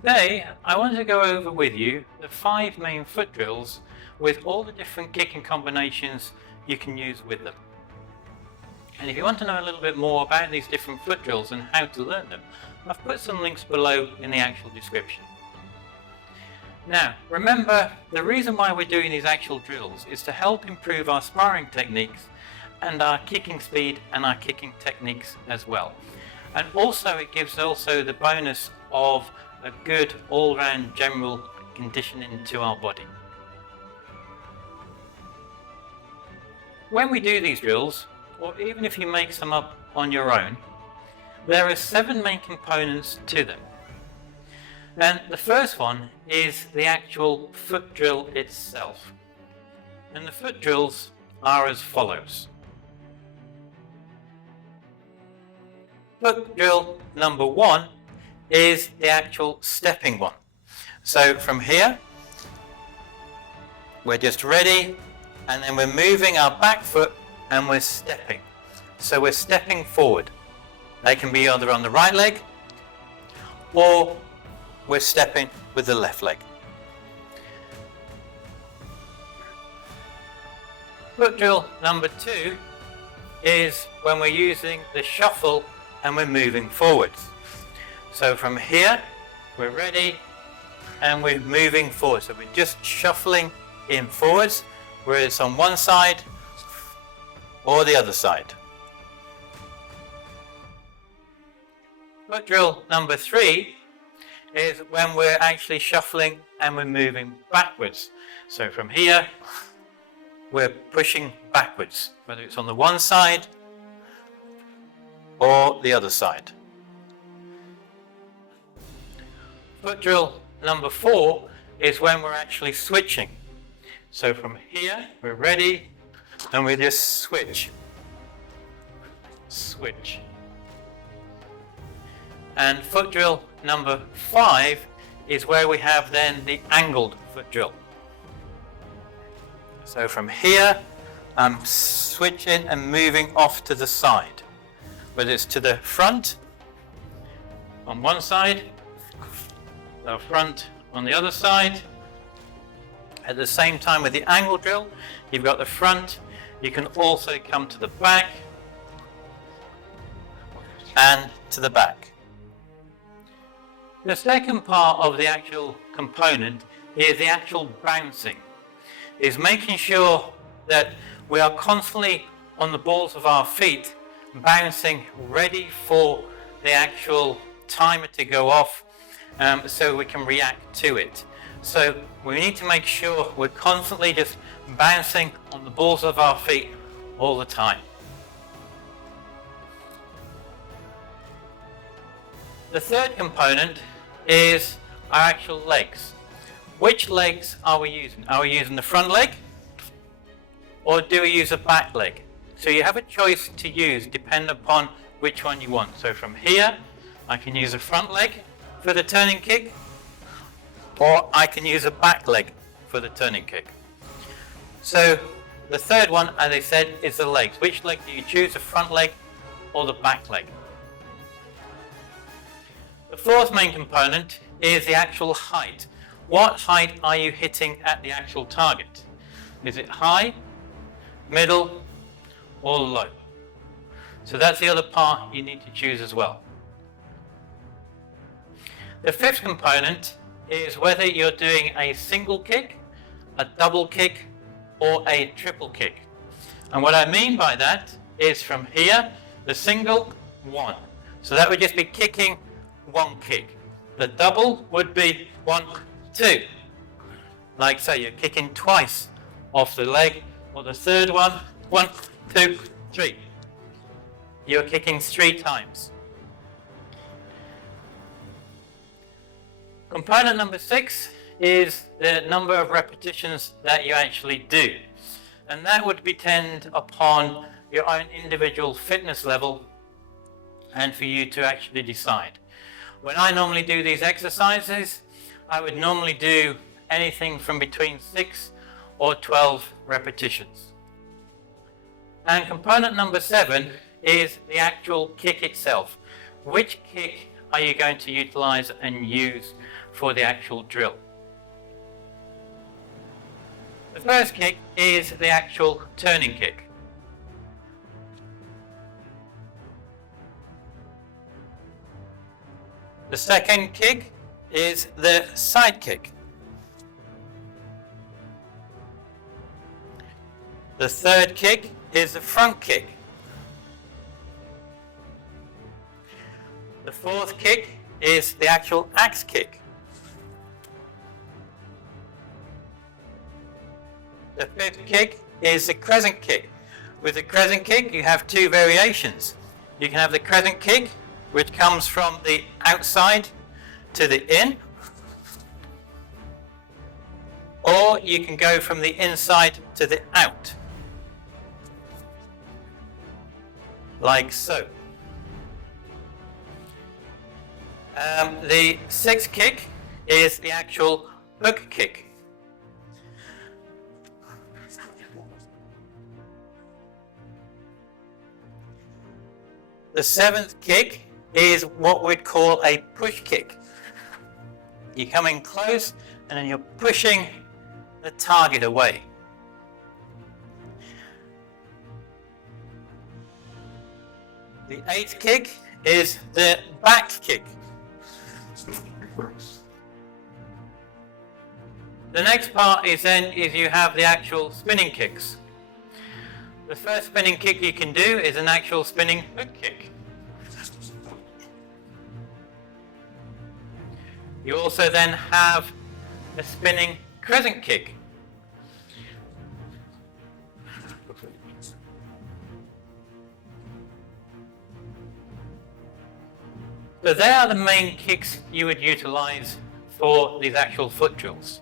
Today, I want to go over with you the 5 main foot drills with all the different kicking combinations you can use with them. And if you want to know a little bit more about these different foot drills and how to learn them, I've put some links below in the actual description. Now, remember, the reason why we're doing these actual drills is to help improve our sparring techniques and our kicking speed and our kicking techniques as well. And also it gives also the bonus of a good all-round general conditioning to our body. When we do these drills, or even if you make some up on your own, there are 7 main components to them. And the first one is the actual foot drill itself. And the foot drills are as follows. Foot drill number 1 is the actual stepping one. So from here, we're just ready, and then we're moving our back foot and we're stepping. So we're stepping forward. They can be either on the right leg or we're stepping with the left leg. Foot drill number 2 is when we're using the shuffle and we're moving forwards. So from here, we're ready and we're moving forward. So we're just shuffling in forwards, whether it's on one side or the other side. Foot drill number 3 is when we're actually shuffling and we're moving backwards. So from here, we're pushing backwards, whether it's on the one side or the other side. Foot drill number 4 is when we're actually switching. So from here, we're ready and we just switch. Switch. And foot drill number 5 is where we have then the angled foot drill. So from here, I'm switching and moving off to the side. Whether it's to the front on one side, the front on the other side. At the same time with the angle drill, you've got the front, you can also come to the back and to the back. The second part of the actual component is the actual bouncing. Is making sure that we are constantly on the balls of our feet, bouncing, ready for the actual timer to go off, so we can react to it. So we need to make sure we're constantly just bouncing on the balls of our feet all the time. The third component is our actual legs. Which legs are we using? Are we using the front leg or do we use a back leg? So you have a choice to use depending upon which one you want. So from here, I can use a front leg for the turning kick, or I can use a back leg for the turning kick. So the third one, as I said, is the legs. Which leg do you choose, the front leg or the back leg? The fourth main component is the actual height. What height are you hitting at the actual target? Is it high, middle, or low? So that's the other part you need to choose as well. The fifth component is whether you're doing a single kick, a double kick, or a triple kick. And what I mean by that is from here, the single, 1. So that would just be kicking 1 kick. The double would be 1, 2. Like so, you're kicking twice off the leg, or the third one, 1, 2, 3. You're kicking 3 times. Component number 6 is the number of repetitions that you actually do. And that would depend upon your own individual fitness level and for you to actually decide. When I normally do these exercises, I would normally do anything from between 6 or 12 repetitions. And component number 7 is the actual kick itself. Which kick are you going to utilize and use for the actual drill. The first kick is the actual turning kick. The second kick is the side kick. The third kick is the front kick. The fourth kick is the actual axe kick. The fifth kick is the crescent kick. With the crescent kick, you have two variations. You can have the crescent kick, which comes from the outside to the in, or you can go from the inside to the out, like so. The sixth kick is the actual hook kick. The seventh kick is what we'd call a push kick. You come in close and then you're pushing the target away. The eighth kick is the back kick. The next part is you have the actual spinning kicks. The first spinning kick you can do is an actual spinning hook kick. You also then have a spinning crescent kick. So they are the main kicks you would utilize for these actual foot drills.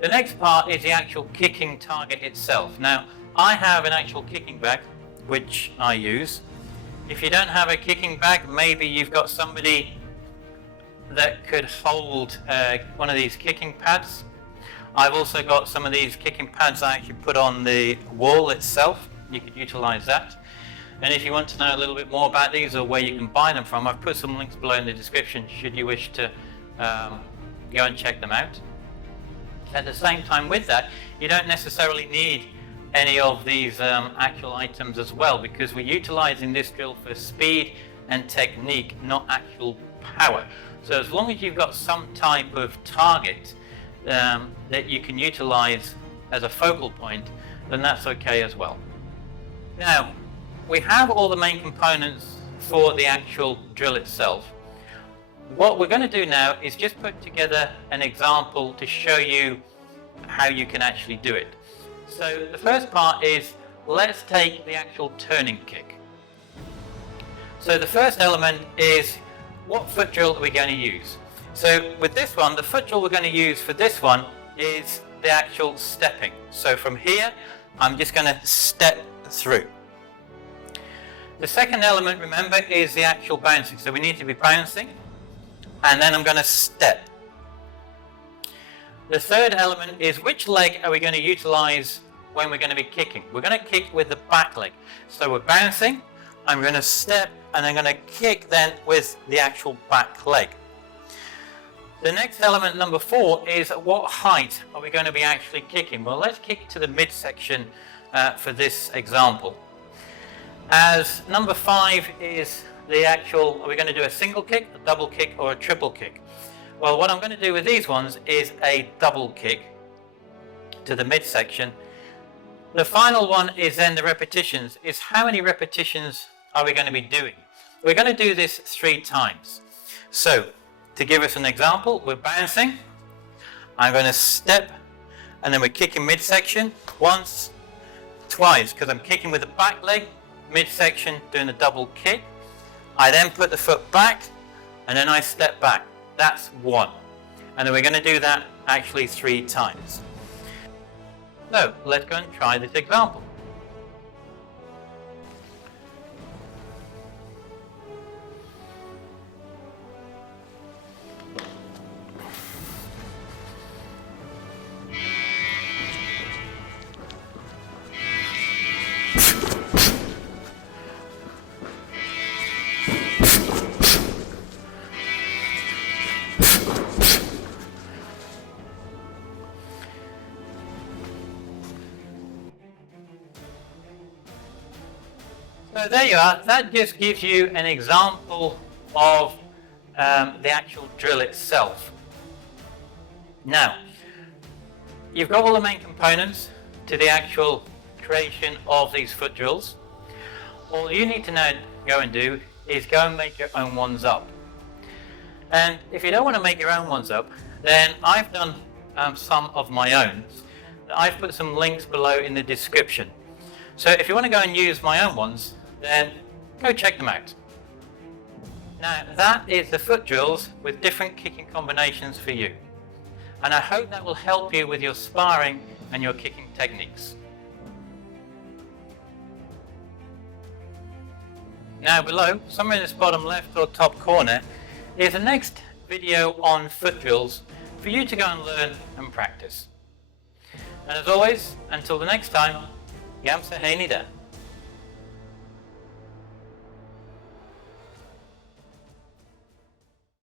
The next part is the actual kicking target itself. Now, I have an actual kicking bag, which I use. If you don't have a kicking bag, maybe you've got somebody that could hold one of these kicking pads. I've also got some of these kicking pads I actually put on the wall itself. You could utilize that. And if you want to know a little bit more about these or where you can buy them from, I've put some links below in the description should you wish to go and check them out. At the same time with that, you don't necessarily need any of these actual items as well, because we're utilizing this drill for speed and technique, not actual power. So as long as you've got some type of target that you can utilize as a focal point, then that's okay as well. Now, we have all the main components for the actual drill itself. What we're going to do now is just put together an example to show you how you can actually do it. So the first part is, let's take the actual turning kick. So the first element is, what foot drill are we going to use? So with this one, the foot drill we're going to use for this one is the actual stepping. So from here, I'm just going to step through. The second element, remember, is the actual bouncing. So we need to be bouncing, and then I'm going to step. The third element is, which leg are we going to utilize when we're going to be kicking? We're going to kick with the back leg. So we're bouncing, I'm going to step, and I'm going to kick then with the actual back leg. The next element, number 4, is what height are we going to be actually kicking? Well, let's kick to the midsection for this example. As number 5 is the actual, are we going to do a single kick, a double kick, or a triple kick? Well, what I'm going to do with these ones is a double kick to the midsection. The final one is then the repetitions, is how many repetitions are we going to be doing? We're going to do this 3 times. So, to give us an example, we're bouncing, I'm going to step, and then we're kicking midsection, once, twice, because I'm kicking with the back leg, midsection, doing a double kick. I then put the foot back, and then I step back. That's 1. And then we're going to do that actually 3 times. So, let's go and try this example. So there you are. That just gives you an example of the actual drill itself. Now, you've got all the main components to the actual creation of these foot drills. All you need to now go and do is go and make your own ones up. And if you don't want to make your own ones up, then I've done some of my own. I've put some links below in the description. So if you want to go and use my own ones, then go check them out. Now that is the foot drills with different kicking combinations for you. And I hope that will help you with your sparring and your kicking techniques. Now below, somewhere in this bottom left or top corner, is the next video on foot drills for you to go and learn and practice. And as always, until the next time, Gam Sa Hae Ni.